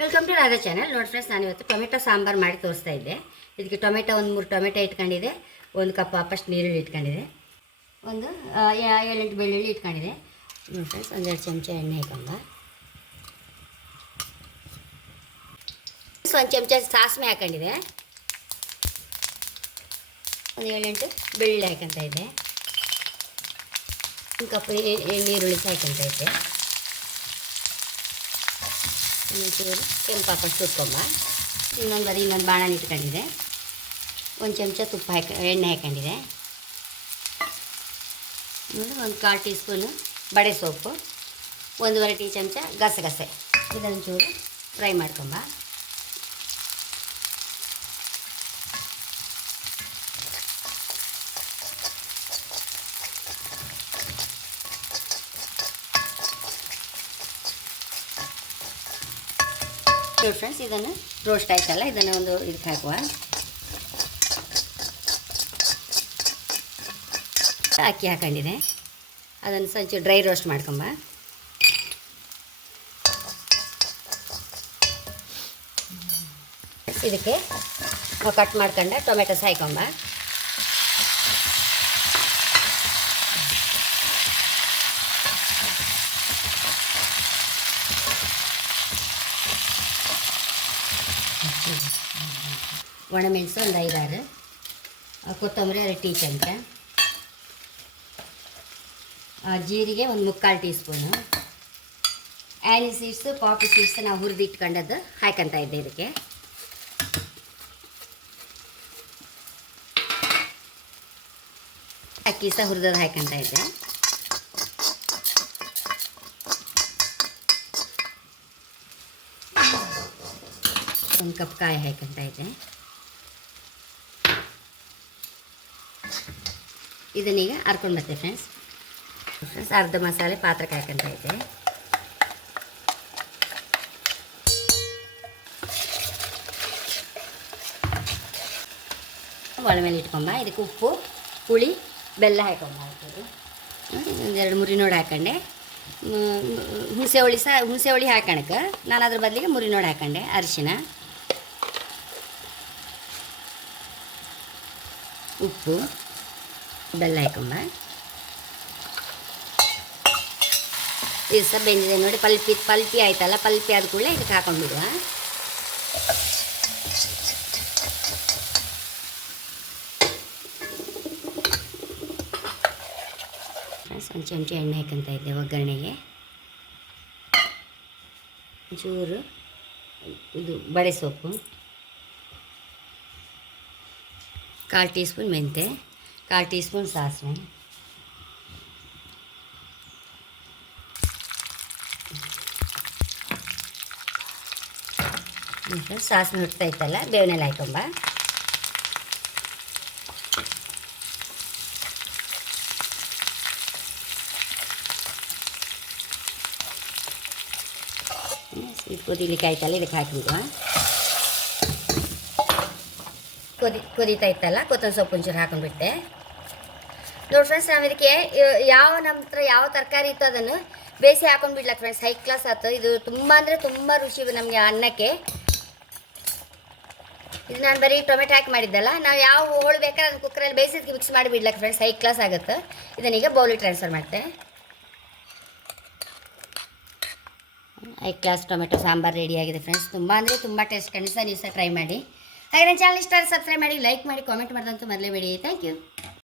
Welcome to Radha channel. ನೋಡಿ friends, ನಾನು ಇವತ್ತು ಟೊಮೆಟೊ ಸಾಂಬಾರು ಮಾಡಿ ತೋರಿಸ್ತಾ ಇದ್ದೆ. ಇದಕ್ಕೆ ಟೊಮೆಟೊ ಒಂದು 3 ಟೊಮೆಟೊ ಇಟ್ಕೊಂಡಿದೆ, ಒಂದು ಕಪ್ ಫಸ್ಟ್ ನೀರುಳ್ಳಿ ಇಟ್ಕೊಂಡಿದೆ, ಒಂದು 7-8 ಬೆಳ್ಳುಳ್ಳಿ ಇಟ್ಕೊಂಡಿದೆ. ನೋಡಿ ಫ್ರೆಂಡ್ಸ್, 1-2 ಚಮಚ ಎಣ್ಣೆ ಹಾಕೊಂಡ, ಒಂದು ಚಮಚ ಸಾಸಿವೆ ಹಾಕೊಂಡಿದೆ, ಒಂದು 7-8 ಬೆಳ್ಳುಳ್ಳಿ ಹಾಕೊಂತ ಇದ್ದೆ, ಒಂದು ಕಪ್ ನೀರುಳ್ಳಿ ಹಾಕೊಂತ ಇದ್ದೆ, ಒಂಚೂರು ಕೆಂಪು ಸುಟ್ಕೊಂಬ, ಇನ್ನೊಂದು ಬಾಣನ ಇಟ್ಕೊಂಡಿದೆ, ಒಂದು ಚಮಚ ತುಪ್ಪ ಎಣ್ಣೆ ಹಾಕೊಂಡಿದೆ, ಒಂದು 1/4 ಟೀ ಸ್ಪೂನು ಬಡೆ ಸೊಪ್ಪು, 1/2 ಟೀ ಚಮಚ ಗಸಗಸೆ. ಇದೊಂಚೂರು ಫ್ರೈ ಮಾಡ್ಕೊಂಬ. ನೋಡಿ ಫ್ರೆಂಡ್ಸ್, ಇದನ್ನು ರೋಸ್ಟ್ ಆಯ್ತಲ್ಲ, ಇದನ್ನು ಒಂದು ಇದಕ್ಕೆ ಹಾಕುವ. ಅಕ್ಕಿ ಹಾಕೊಂಡಿದೆ, ಅದನ್ನು ಸ್ವಲ್ಪ ಡ್ರೈ ರೋಸ್ಟ್ ಮಾಡ್ಕೊಂಬ. ಇದಕ್ಕೆ ನಾವು ಕಟ್ ಮಾಡ್ಕೊಂಡ ಟೊಮೆಟೊಸ್ ಹಾಕೊಂಬ. ಒಣಮೆಣಸು ಒಂದು 5-6, ಕೊತ್ತಂಬರಿ 1 ಟೀ ಚಮಚ, ಜೀರಿಗೆ ಒಂದು 3/4 ಟೀ ಸ್ಪೂನು, ಆ್ಯನಿ ಸೀಡ್ಸು ಪಾಪಿ ಸೀಡ್ಸ್ ನಾವು ಹುರಿದು ಇಟ್ಕೊಂಡದ್ದು ಹಾಕಂತ ಇದ್ದೆ. ಇದಕ್ಕೆ ಅಕ್ಕಿ ಸಹ ಹುರಿದದ್ದು ಹಾಕಂತ ಇದ್ದೆ. ಒಂದು ಕಪ್ ಕಾಯಿ ಹಾಕಂತ ಇದ್ದೆ. ಇದನ್ನೀಗ ಹರ್ಕೊಂಡು ಬರ್ತೇವೆ ಫ್ರೆಂಡ್ಸ್. ಅರ್ಧ ಮಸಾಲೆ ಪಾತ್ರಕ್ಕೆ ಹಾಕಂತ ಇದ್ದೆ. ಒಲೆ ಮೇಲೆ ಇಟ್ಕೊಂಬ. ಇದಕ್ಕೆ ಉಪ್ಪು, ಹುಳಿ, ಬೆಲ್ಲ ಹಾಕೊಂಬ. ಒಂದು 2 ನೋಡಿ ಹಾಕೊಂಡೆ. ಹುಣಸೆ ಹುಳಿ ಹಾಕೋಣಕ್ಕೆ ನಾನು ಅದ್ರ ಬದಲಿಗೆ ನೋಡಿ ಹಾಕೊಂಡೆ. ಅರಿಶಿನ, ಉಪ್ಪು, ಬೆಲ್ಲ ಹಾಕೊಂಬ. ಇದು ಸಹ ಬೆಂದಿದೆ ನೋಡಿ, ಪಲ್ಪಿ ಆಯ್ತಲ್ಲ, ಪಲ್ಪಿ ಆದ ಕೂಡಲೇ ಇದಕ್ಕೆ ಹಾಕೊಂಡ್ಬಿಡುವ. ಒಂದು ಚಮಚ ಎಣ್ಣೆ ಹಾಕಂತ ಇದ್ದೆ ಒಗ್ಗರಣೆಗೆ. ಒಂಚೂರು ಇದು ಬಡೆ ಸೊಪ್ಪು, 1/4 ಟೀ ಸ್ಪೂನ್ ಮೆಂತೆ, 1/4 ಟೀ ಸ್ಪೂನ್ ಸಾಸಿವೆ, ಸಾಸಿವೆ ಹುಡ್ತಾ ಇತ್ತಲ್ಲ, ಬೇವನೆಲ್ಲ ಹಾಕೊಂಬ. ಇದು ಕುದಿಲಿಕ್ಕೆ ಆಯ್ತಲ್ಲ, ಇದಕ್ಕೆ ಹಾಕಿಬಿಡುವ. ಕುದೀತಾ ಇತ್ತಲ್ಲ, ಕೊತ್ತಂಬರಿ ಸೊಪ್ಪು ಒಂಚೂರು ಹಾಕೊಂಡ್ಬಿಟ್ಟೆ. ನೋಡಿ ಫ್ರೆಂಡ್ಸ್, ನಾವು ಇದಕ್ಕೆ ನಮ್ಮ ಹತ್ರ ಯಾವ ತರಕಾರಿ ಇತ್ತು ಅದನ್ನು ಬೇಯಿಸಿ ಹಾಕೊಂಡ್ಬಿಡ್ಲ ಫ್ರೆಂಡ್ಸ್. ಹೈ ಕ್ಲಾಸ್ ಆಯ್ತು ಇದು. ತುಂಬ ಅಂದರೆ ತುಂಬ ರುಚಿ ನಮಗೆ ಅನ್ನಕ್ಕೆ. ಇದು ನಾನು ಬರೀ ಟೊಮೆಟೊ ಹಾಕಿ ಮಾಡಿದ್ದಲ್ಲ, ನಾವು ಯಾವ ಹೋಳು ಬೇಕಾದ್ರೆ ಅದನ್ನು ಕುಕ್ಕರಲ್ಲಿ ಬೇಯಿಸಿದ್ಕೆ ಮಿಕ್ಸ್ ಮಾಡಿಬಿಡ್ಲಕ್ಕ ಫ್ರೆಂಡ್ಸ್. ಹೈ ಕ್ಲಾಸ್ ಆಗುತ್ತೆ. ಇದನ್ನೀಗ ಬೌಲಿಗೆ ಟ್ರಾನ್ಸ್ಫರ್ ಮಾಡ್ತೆ. ಹೈ ಕ್ಲಾಸ್ ಟೊಮೆಟೊ ಸಾಂಬಾರು ರೆಡಿಯಾಗಿದೆ ಫ್ರೆಂಡ್ಸ್. ತುಂಬ ಅಂದರೆ ತುಂಬ ಟೇಸ್ಟ್. ಖಂಡಿತ ನೀವು ಸಹ ಟ್ರೈ ಮಾಡಿ. ಹಾಗೆ ನನ್ನ ಚಾನಲ್ ಇಷ್ಟ ಸಬ್ಸ್ಕ್ರೈಬ್ ಮಾಡಿ, ಲೈಕ್ ಮಾಡಿ, ಕಾಮೆಂಟ್ ಮಾಡಿದಂತೂ ಮರಲೇಬೇಡಿ. Thank you.